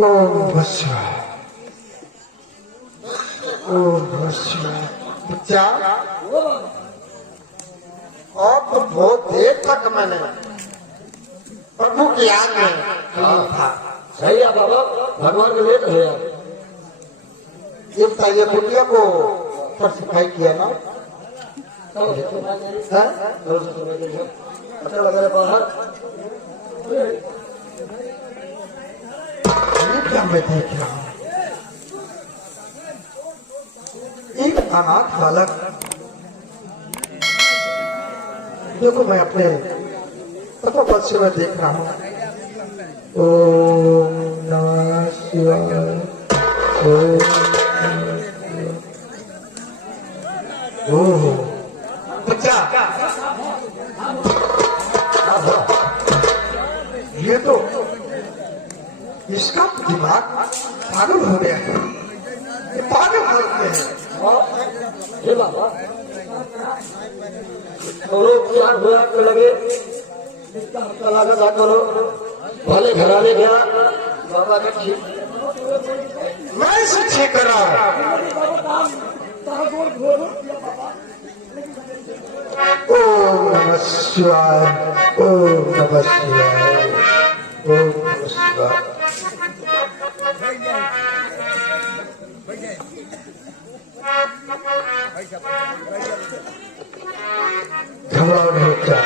ओम नमः शिवाय। ओम नमः शिवाय। बच्चा और तो बहुत देर तक मैंने प्रभु की याद में था। सही है बाबा, भगवान के लेट है यार। ये बताइए कुटिया को पर सफाई किया ना? अच्छा लग रहा है बाहर। ये क्या मैं देख रहा हूँ? एक अनाथ बालक, देखो मैं अपने तत्वपद में देख रहा हूँ। ओम नमः शिवाय। ओम नमः शिवाय। ओह बच्चा, ये तो इसका दिमाग पागल हो गया है। ये पागल हालत में है। हे बाबा, करो क्या हुआ के लगे, इसका हफ्ता लगा था करो, भले घराने गया बाबा का ठीक। मैं इसे ठीक करा। ओम नमः शिवाय। ओम नमः शिवाय। ओम नमः शिवाय। घबराओ नहीं क्या?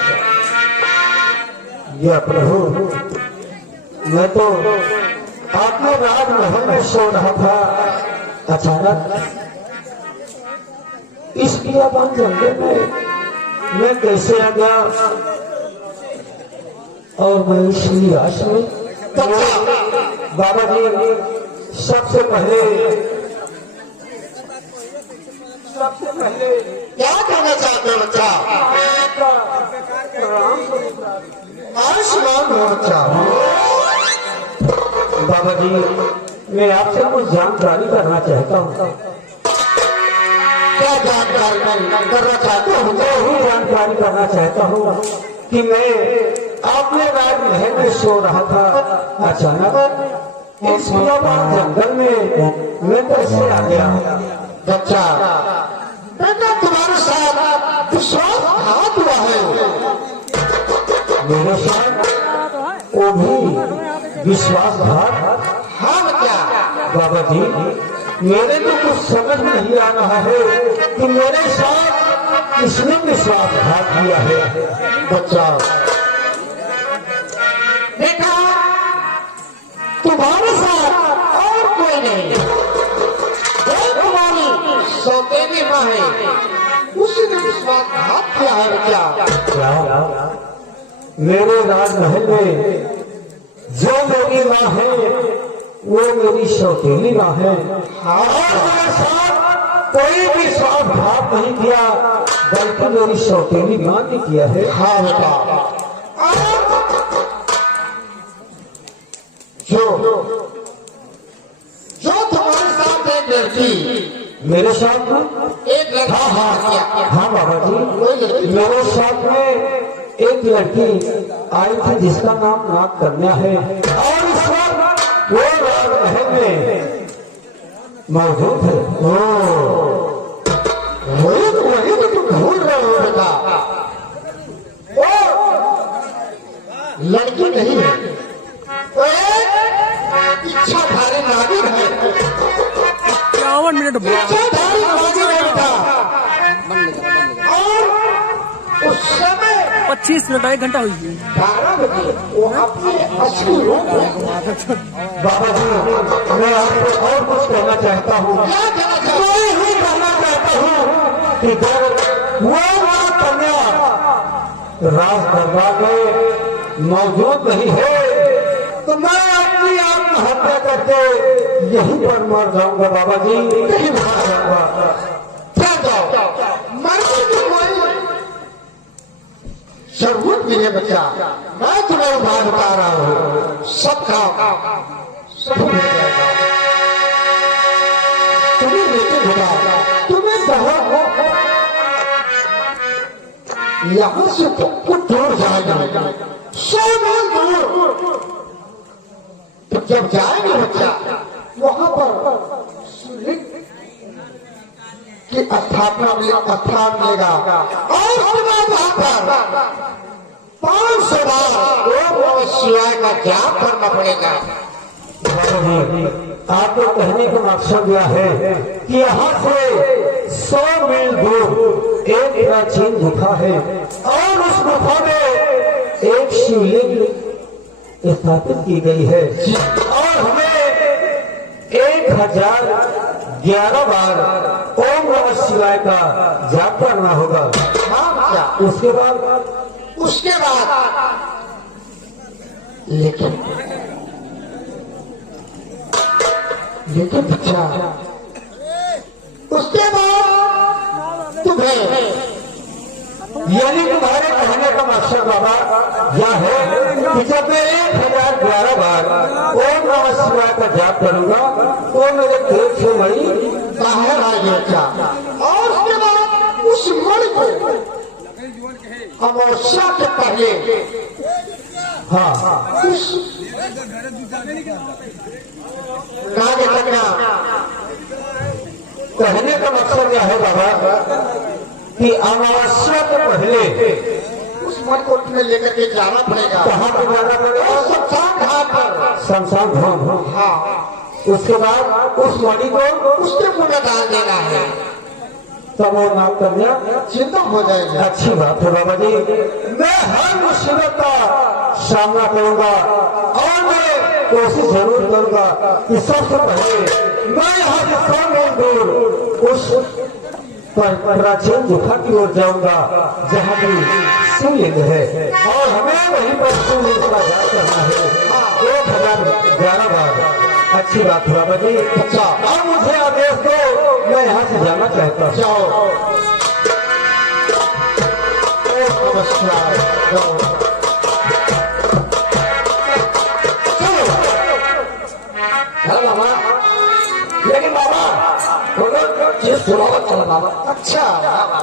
या प्रभु, मैं तो आपने राजमहल में सो रहा था, अचानक इस बियाबान जंगल में मैं कैसे आ गया और मैं इसी आश में। बाबा जी, सबसे पहले क्या कहना चाहते हो बच्चा? आयुष्मान हो बच्चा। बाबा जी, मैं आपसे कुछ जानकारी करना चाहता हूँ। क्या जानकारी करना चाहता हूँ? मैं ही जानकारी करना चाहता हूँ कि मैं अपने राजमहल में सो रहा था, अचानक इस बियाबान जंगल में मैं कैसे आ गया? बच्चा, बेटा तुम्हारे साथ विश्वासघात हुआ है। मेरे साथ वो भी विश्वासघात? हाँ क्या बाबा जी, मेरे को कुछ समझ नहीं आ रहा है कि मेरे साथ किसने विश्वासघात किया है। बच्चा, बेटा तुम्हारे साथ और कोई नहीं, तुम्हारी सौतेली माँ है, उसने विश्वासघात किया है। क्या मेरे राजमहल में जो मेरी माँ है वो मेरी सौतेली माँ है? और मेरे साथ कोई विश्वासघात नहीं किया, बल्कि मेरी सौतेली माँ ने किया है। हाँ बेटा, जो तुम्हारे साथ एक लड़की, मेरे साथ एक लड़की, हाँ बाबा जी, मेरे साथ में एक लड़की आई थी जिसका नाम नाग कन्या है, और इस वक्त वो राजमहल में मौजूद है। वही तो तुम भूल रहे हो बेटा, वो लड़की नहीं है, वो एक इच्छाधारी नागिन है। 51 मिनट इच्छाधारी नागिन है बेटा। और उस समय 25 मिनट 1 घंटा हुई है। 12 बजे वो अपने असली रूप में। बाबा जी, मैं आपको और कुछ कहना चाहता हूँ। मैं ही कहना चाहता हूँ कि जब वो कन्या राज दरबार में मौजूद नहीं है तो मैं अपनी आत्महत्या करके यहीं पर मर जाऊंगा। बाबा जी, यहीं मर जाऊंगा। क्या जाओ, मरने की कोई जरूरत नहीं है बच्चा। मैं तुम्हें उधार बता रहा हूँ, सबका सब हो जाएगा। तुम्हें लेके होगा, तुम्हें बहुत यहाँ से बहुत दूर जाएगा, 100 मील दूर। जब जाएंगे बच्चा वहां पर शिवलिंग की स्थान मिलेगा और उसके बाद वहां पर 500 बार ओम नमः शिवाय का जाप करना पड़ेगा। आपको कहने का मकसद यह है कि यहाँ से 100 मील दूर एक प्राचीन गुफा है और उस गुफा में एक शिवलिंग स्थापित की गई है और हमें 1011 बार ओम नमः शिवाय का जाप करना होगा। हाँ, उसके बाद लेकिन बच्चा उसके बाद तुम्हें यानी तुम्हारे कहने का मकसद बाबा यह है कि जब मैं 1011 बार ओम नमः शिवाय का जाप करूंगा तो मेरे पेट से मणि बाहर आ गया और उसके बाद उस मणि को अमावस्या के पहले हाँ उस नाग कन्या कहने का मकसद यह है बाबा कि अमावस्या के पहले उस मणि को तुम्हें लेकर के जाना पड़ेगा। कहाँ पे जाना पड़ेगा? शमशान घाट पर। शमशान घाट। हाँ, उसके बाद उस मणि को उसके मुंह में डाल देना है तब वो नाम करना जिंदा हो जाएगा। अच्छी बात है बाबा जी। मैं हर मुसीबत का सामना करूंगा और मैं कोशिश जरूर करूंगा कि सबसे पहले मैं यहाँ से 100 मील दूर उस प्राचीन गुफा की ओर जाऊंगा जहाँ की शिवलिंग है और हमें वहीं पर शिवलिंग का जाप करना है 1011 बार। अच्छी बात है बाबा जी। अच्छा, अब मुझे आदेश दो, मैं यहाँ से जाना चाहता हूँ। जाओ। नमस्कार। हाँ बाबा, लेकिन बाबा चीज सुनाओ चलो बाबा। अच्छा बाबा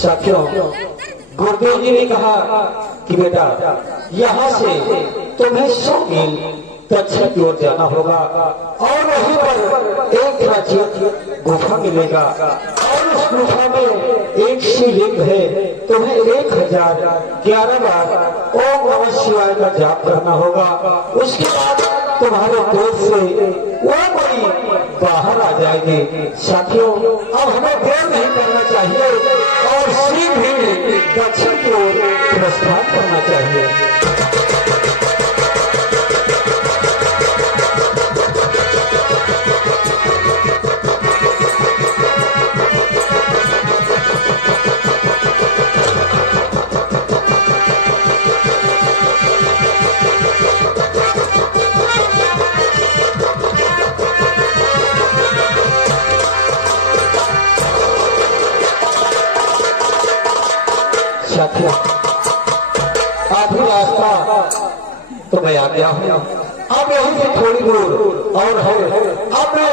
साथियों, गुरुदेव जी ने कहा कि बेटा यहाँ से तुम्हें 100 मील दक्षिण की ओर जाना होगा और वहीं पर एक प्राचीन गुफा मिलेगा और उस गुफा में एक शिवलिंग है। तुम्हें 1011 बार ओम नमः शिवाय का जाप करना होगा। उसके बाद तुम्हारे पेट से वो बड़ी बाहर आ जाएगी। साथियों, अब हमें देर नहीं करना चाहिए और सीधे दक्षिण की ओर प्रस्थान करना चाहिए। साथियों, आधी रास्ता तो मैं आ गया हूँ। अब यहीं से थोड़ी दूर और है। अब मैं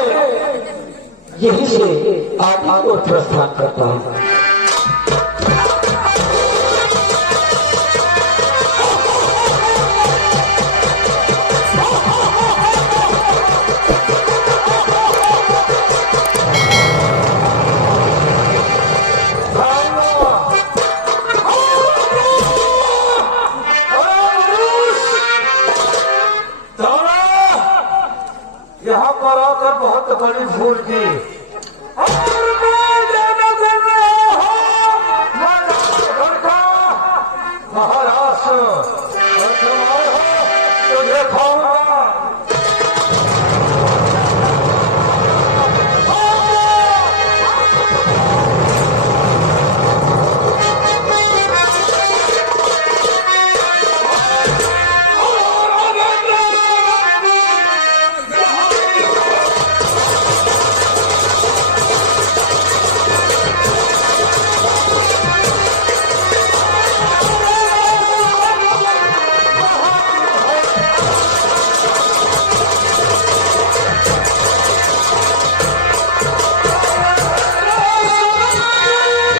यही से आदि को प्रस्थान करता हूँ। यहाँ पर आकर बहुत बड़ी भूल की।